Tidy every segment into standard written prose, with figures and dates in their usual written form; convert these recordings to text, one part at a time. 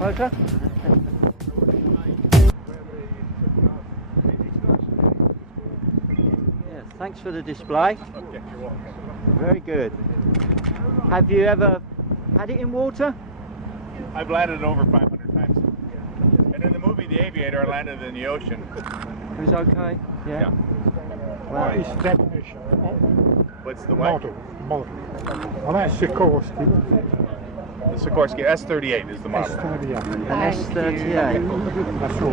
Poker? Yes, thanks for the display. Okay, you're welcome. Very good. Have you ever had it in water? I've landed it over 500 times. And in the movie The Aviator, I landed in the ocean. It was okay? Yeah. What is definition? What's the what? Model. Well, that's Sikorsky. The Sikorsky S-38 is the model. S-38. An S-38. That's all.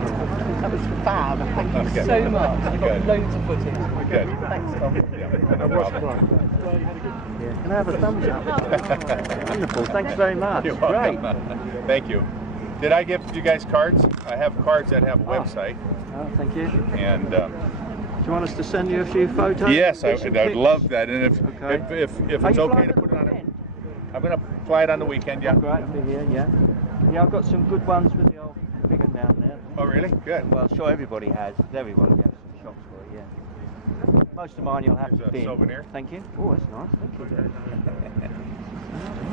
That was fab. Thank you Okay. so much. I've got Good. loads of footage. Good. Thanks, Tom. Yeah, no That was problem. great. Yeah. Can I have a thumbs up? Wonderful. Thanks very much. You're Great. welcome. Thank you. Did I give you guys cards? I have cards that have a website. Oh, thank you. And Do you want us to send you a few photos? yes, Get some I'd pics? love that. And if Okay. if Are it's you okay flying to at put the it on it, weekend? I'm going to fly it on the weekend. Yeah. Great, I'll be here, yeah. Yeah, I've got some good ones with the old figure down there. Oh, really? Good. Well, sure everybody has. Everybody has some shops for it, yeah. Most of mine you'll have Here's to a bin. souvenir. Thank you. Oh, that's nice. Thank you.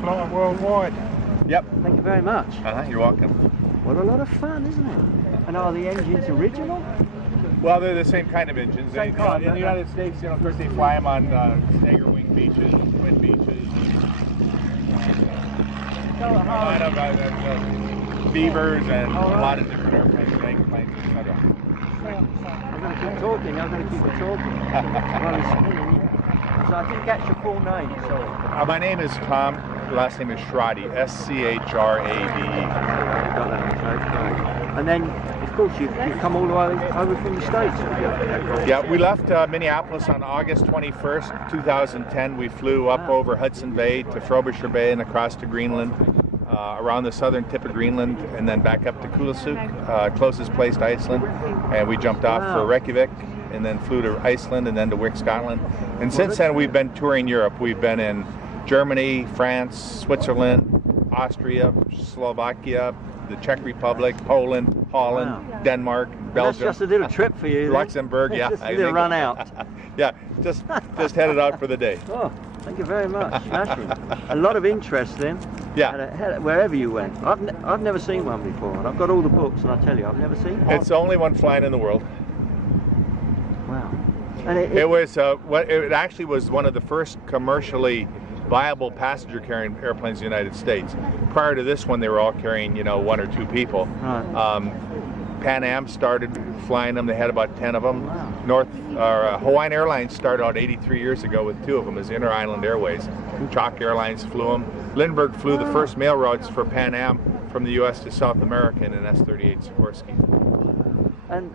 Flying worldwide. Yep. Thank you very much. You're welcome. Well, a lot of fun, isn't it? And are the engines original? Well, they're the same kind of engines. Same kind, in the United States, of course, they fly them on stagger wing beaches, twin beaches. A lot of Beavers and a lot of different airplanes, bank planes, etc. I'm going to keep talking. I'm going to keep it talking. While it's spinning. So I didn't catch your full name, sorry. My name is Tom. Last name is Schrade. S-C-H-R-A-D-E. Got that on tape, great. And then, of course, you've come all the way over from the States. Yeah, we left Minneapolis on August 21st, 2010. We flew up over Hudson Bay to Frobisher Bay and across to Greenland, around the southern tip of Greenland, and then back up to Kulisuk, closest place to Iceland. And we jumped off for Reykjavik, and then flew to Iceland, and then to Wick, Scotland. And since then, we've been touring Europe. We've been in Germany, France, Switzerland, Austria, Slovakia, the Czech Republic, Poland, Holland, Denmark, Belgium. That's just a little trip for you. Luxembourg, yeah. Just a little run out. Yeah, just headed out for the day. Oh, thank you very much. Smashing. A lot of interest then. Yeah. Wherever you went. I've never seen one before, and I've got all the books, and I tell you, I've never seen one. It's the only one flying in the world. Wow. And It actually was one of the first commercially viable passenger carrying airplanes in the United States. Prior to this one, they were all carrying, one or two people. Right. Pan Am started flying them. They had about 10 of them. Wow. Hawaiian Airlines started out 83 years ago with 2 of them as Inter-Island Airways. Chalk Airlines flew them. Lindbergh flew the first mail routes for Pan Am from the U.S. to South America in an S-38 Sikorsky. And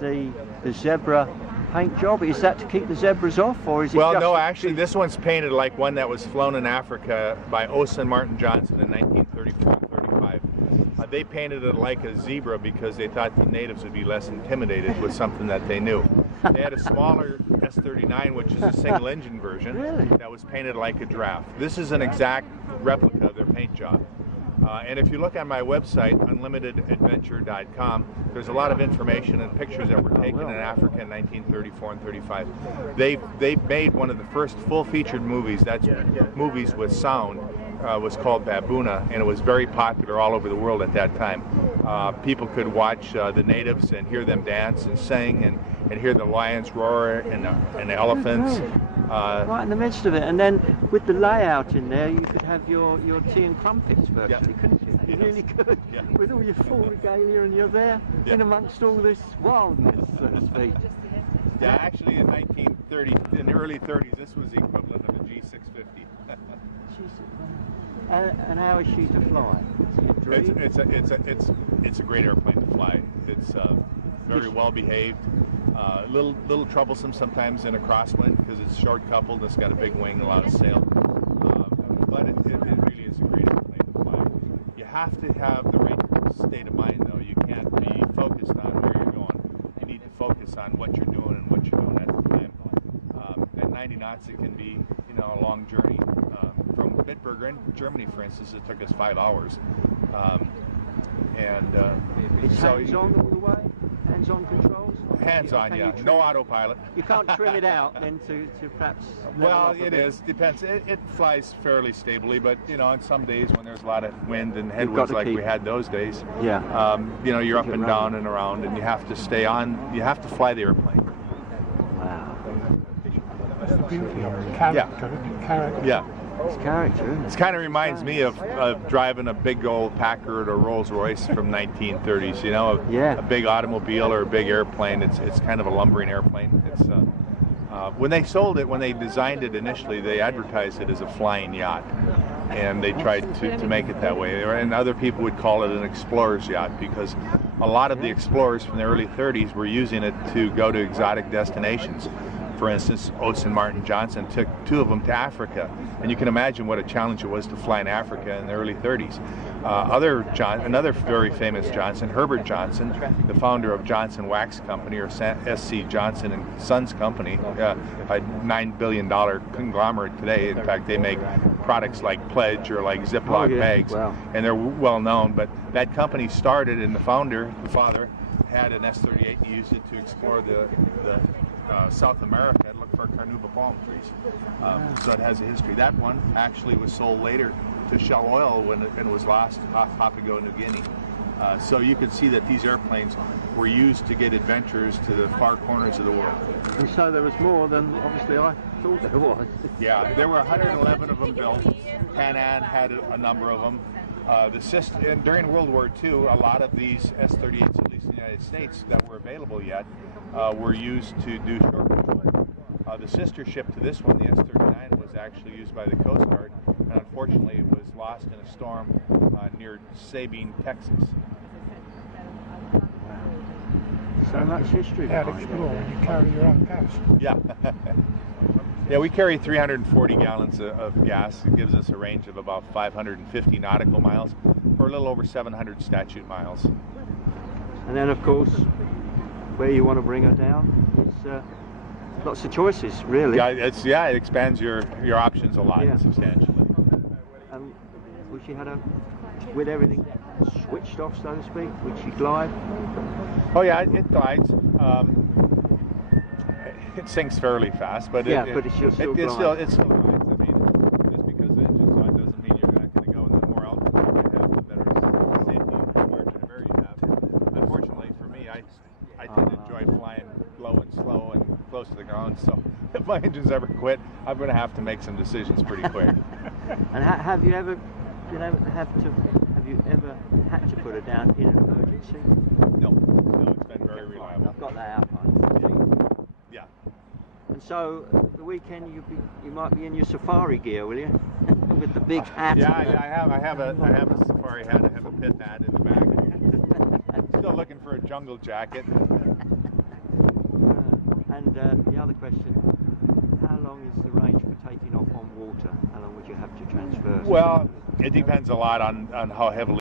the zebra paint job, is that to keep the zebras off, or is it Well, just no, actually, this one's painted like one that was flown in Africa by Osa and Martin Johnson in 1934-35. They painted it like a zebra because they thought the natives would be less intimidated with something that they knew. They had a smaller S-39, which is a single-engine version, that was painted like a giraffe. This is an exact replica of their paint job. And if you look on my website, unlimitedadventure.com, there's a lot of information and pictures that were taken in Africa in 1934 and 35. They made one of the first full-featured movies, that's movies with sound, was called Baboona, and it was very popular all over the world at that time. People could watch the natives and hear them dance and sing and hear the lions roar and the elephants. Right in the midst of it, and then with the layout in there, you could have your tea and crumpets virtually, couldn't you? You really could, with all your full regalia, and you're there in amongst all this wildness, so to speak. Yeah, actually in in the early 30s, this was the equivalent of a G650. And how is she to fly? It's a great airplane to fly. It's very well behaved. A little troublesome sometimes in a crosswind because it's short coupled. It's got a big wing, a lot of sail. But it really is a great airplane to fly. You have to have the right state of mind, though. You can't be focused on where you're going. You need to focus on what you're doing and what you're doing at the time. At 90 knots, it can be a long journey. From Bitburger in Germany, for instance, it took us 5 hours. It's hands-on all the way? Hands-on controls? Hands-on, yeah. No autopilot. You can't trim it out then to perhaps... Well, it is. Depends. It flies fairly stably, but you know, on some days when there's a lot of wind and headwinds like we had those days, yeah. you know, you're up and down and around, and you have to stay on. You have to fly the airplane. Wow. That's the beauty of it. Character. Yeah. It's character, isn't it? It kind of reminds me of driving a big old Packard or Rolls Royce from 1930s. You know, a big automobile or a big airplane. It's kind of a lumbering airplane. It's when they sold it, when they designed it initially, they advertised it as a flying yacht, and they tried to make it that way. And other people would call it an explorer's yacht because a lot of the explorers from the early 30s were using it to go to exotic destinations. For instance, Osa and Martin Johnson took 2 of them to Africa, and you can imagine what a challenge it was to fly in Africa in the early 30s. Another very famous Johnson, Herbert Johnson, the founder of Johnson Wax Company, or S.C. Johnson and Sons Company, a $9 billion conglomerate today. In fact, they make products like Pledge or like Ziploc bags, and they're well known. But that company started, and the father, had an S-38 and used it to explore the South America and look for carnauba palm trees. So it has a history. That one actually was sold later to Shell Oil when it was lost off Papua New Guinea. So you can see that these airplanes were used to get adventurers to the far corners of the world. And so there was more than obviously I thought there was. Yeah, there were 111 of them built. Pan Am had a number of them. And during World War II, a lot of these S-38s, at least in the United States, that were available yet, were used to do short patrol. The sister ship to this one, the S-39, was actually used by the Coast Guard, and unfortunately it was lost in a storm near Sabine, Texas. So much history behind it. You carry your own gas. Yeah. Yeah, we carry 340 gallons of gas. It gives us a range of about 550 nautical miles, or a little over 700 statute miles. And then, of course, where you want to bring her down, it's lots of choices, really. Yeah, it expands your options a lot, substantially. Well, she had with everything switched off, so to speak, would she glide? Oh yeah, it glides. It sinks fairly fast, but it still glides. I mean, just because the engine's on doesn't mean you're not going to go. And the more altitude you have, the better safety margin of error you have. Unfortunately for me, I tend to enjoy flying low and slow and close to the ground. So if my engine's ever quit, I'm going to have to make some decisions pretty quick. And have you ever had to put her down in an emergency? No, it's been very reliable. I've got that outline. Yeah. And so the weekend you might be in your safari gear, will you? With the big hat. Yeah, I have a safari hat. I have a pit hat in the back. Still looking for a jungle jacket. And the other question, how long is the range for taking off on water? How long would you have to transverse? Well, it depends a lot on how heavily